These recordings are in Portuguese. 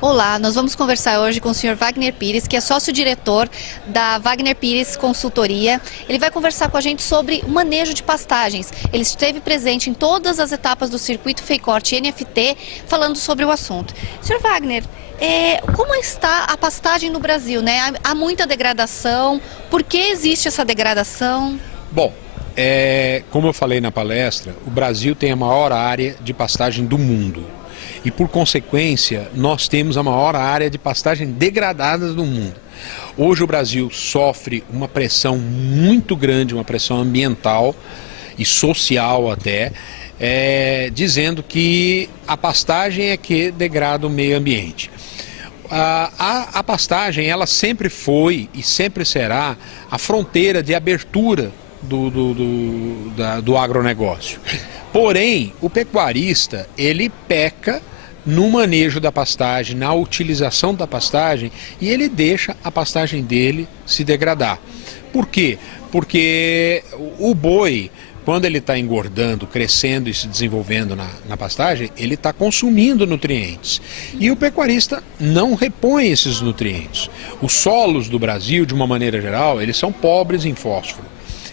Olá, nós vamos conversar hoje com o senhor Wagner Pires, que é sócio-diretor da Wagner Pires Consultoria. Ele vai conversar com a gente sobre o manejo de pastagens. Ele esteve presente em todas as etapas do circuito FEICORT e NFT, falando sobre o assunto. Senhor Wagner, como está a pastagem no Brasil, né? Há muita degradação. Por que existe essa degradação? Bom, como eu falei na palestra, o Brasil tem a maior área de pastagem do mundo. E, por consequência, nós temos a maior área de pastagem degradada do mundo. Hoje o Brasil sofre uma pressão muito grande, uma pressão ambiental e social até, dizendo que a pastagem é que degrada o meio ambiente. A pastagem, ela sempre foi e sempre será a fronteira de abertura do agronegócio. Porém, o pecuarista, ele peca no manejo da pastagem, na utilização da pastagem, e ele deixa a pastagem dele se degradar. Por quê? Porque o boi, quando ele está engordando, crescendo e se desenvolvendo na pastagem, ele está consumindo nutrientes. E o pecuarista não repõe esses nutrientes. Os solos do Brasil, de uma maneira geral, eles são pobres em fósforo.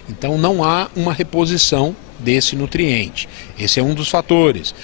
Então não há uma reposição desse nutriente. Esse é um dos fatores.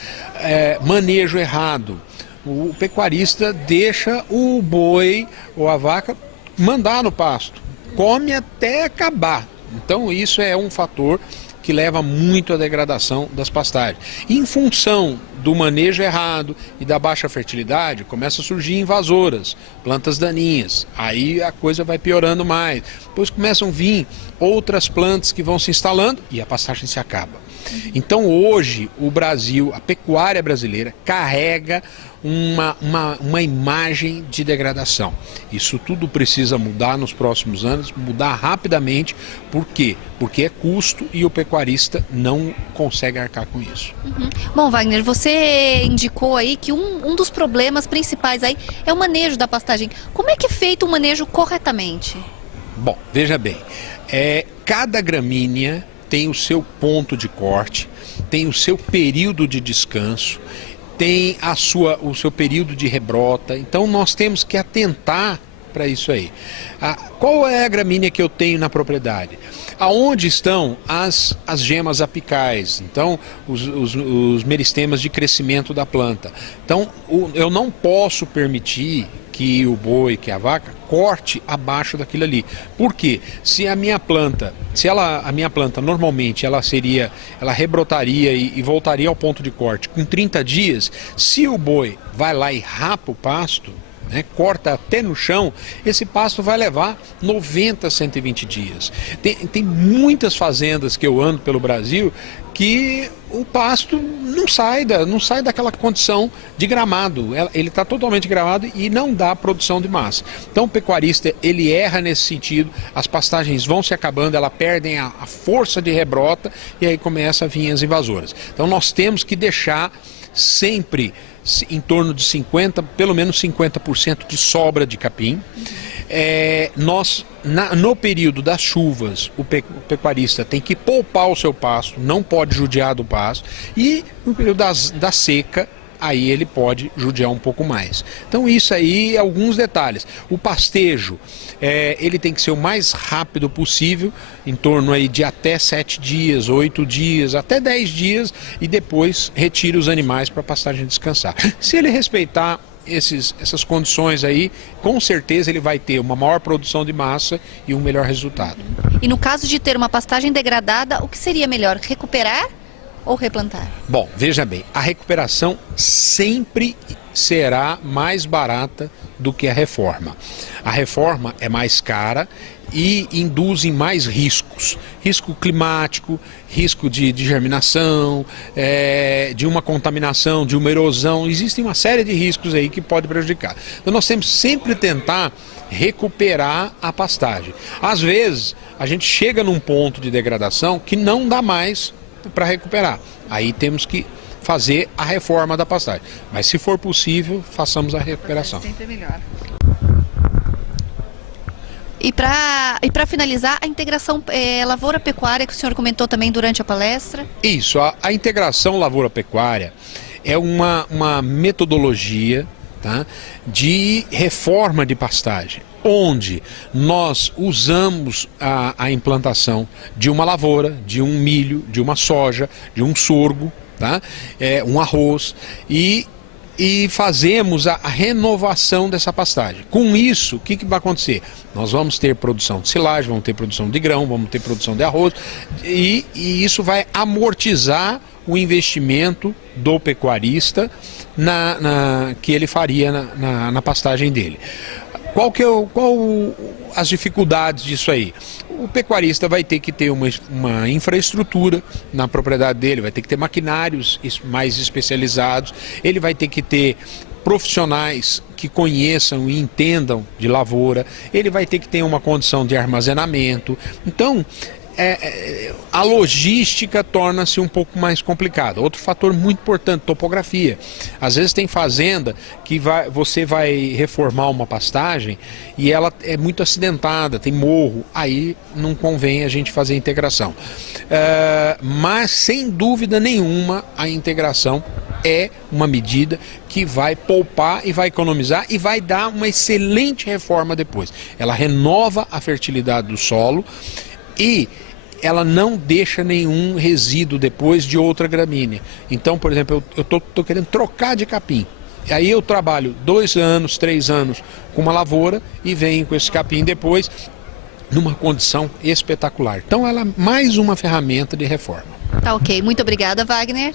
Manejo errado. O pecuarista deixa o boi ou a vaca mandar no pasto. Come até acabar. Então isso é um fator que leva muito à degradação das pastagens. Em função do manejo errado e da baixa fertilidade, começa a surgir invasoras, plantas daninhas. Aí a coisa vai piorando mais. Depois começam a vir outras plantas que vão se instalando e a pastagem se acaba. Então hoje o Brasil, a pecuária brasileira, carrega uma imagem de degradação. Isso tudo precisa mudar nos próximos anos, mudar rapidamente. Por quê? Porque é custo e o pecuarista não consegue arcar com isso. Bom, Wagner, você indicou aí que um dos problemas principais aí é o manejo da pastagem. Como é que é feito o manejo corretamente? Bom, veja bem, cada gramínea tem o seu ponto de corte, tem o seu período de descanso, tem o seu período de rebrota. Então nós temos que atentar para isso aí. Qual é a gramínea que eu tenho na propriedade? Aonde estão as gemas apicais? Então os meristemas de crescimento da planta. Então eu não posso permitir que o boi, que a vaca, corte abaixo daquilo ali. Por quê? Se a minha planta normalmente ela rebrotaria e voltaria ao ponto de corte com 30 dias, se o boi vai lá e rapa o pasto, corta até no chão, esse pasto vai levar 90 a 120 dias. Tem muitas fazendas que eu ando pelo Brasil que o pasto não sai daquela condição de gramado. Ele está totalmente gramado e não dá produção de massa. Então o pecuarista, ele erra nesse sentido, as pastagens vão se acabando, elas perdem a força de rebrota e aí começa a vir as invasoras. Então nós temos que deixar sempre em torno de pelo menos 50% de sobra de capim. No período das chuvas, o pecuarista tem que poupar o seu pasto, não pode judiar do pasto, e no período da seca, aí ele pode judiar um pouco mais. Então isso aí, alguns detalhes. O pastejo, ele tem que ser o mais rápido possível, em torno aí de até 7 dias, 8 dias, até 10 dias, e depois retira os animais para a pastagem descansar. Se ele respeitar essas condições aí, com certeza ele vai ter uma maior produção de massa e um melhor resultado. E no caso de ter uma pastagem degradada, o que seria melhor, recuperar ou replantar? Bom, veja bem, a recuperação sempre será mais barata do que a reforma. A reforma é mais cara e induzem mais riscos. Risco climático, risco de germinação, de uma contaminação, de uma erosão. Existem uma série de riscos aí que pode prejudicar. Então nós temos sempre tentar recuperar a pastagem. Às vezes a gente chega num ponto de degradação que não dá mais para recuperar. Aí temos que fazer a reforma da pastagem. Mas se for possível, façamos a recuperação. Sempre é melhor. E para finalizar, a integração lavoura-pecuária, que o senhor comentou também durante a palestra. Isso, a integração lavoura-pecuária é uma metodologia tá, de reforma de pastagem, onde nós usamos a implantação de uma lavoura, de um milho, de uma soja, de um sorgo, tá, um arroz, e fazemos a renovação dessa pastagem. Com isso, o que vai acontecer? Nós vamos ter produção de silagem, vamos ter produção de grão, vamos ter produção de arroz, e isso vai amortizar o investimento do pecuarista que ele faria na pastagem dele. Qual as dificuldades disso aí? O pecuarista vai ter que ter uma infraestrutura na propriedade dele, vai ter que ter maquinários mais especializados, ele vai ter que ter profissionais que conheçam e entendam de lavoura, ele vai ter que ter uma condição de armazenamento. Então, a logística torna-se um pouco mais complicada. Outro fator muito importante, topografia. Às vezes tem fazenda que você vai reformar uma pastagem e ela é muito acidentada, tem morro, aí não convém a gente fazer a integração. Mas sem dúvida nenhuma a integração é uma medida que vai poupar e vai economizar e vai dar uma excelente reforma depois. Ela renova a fertilidade do solo e ela não deixa nenhum resíduo depois de outra gramínea. Então, por exemplo, eu tô querendo trocar de capim. Aí eu trabalho 2 anos, 3 anos com uma lavoura e venho com esse capim depois numa condição espetacular. Então ela é mais uma ferramenta de reforma. Tá ok. Muito obrigada, Wagner.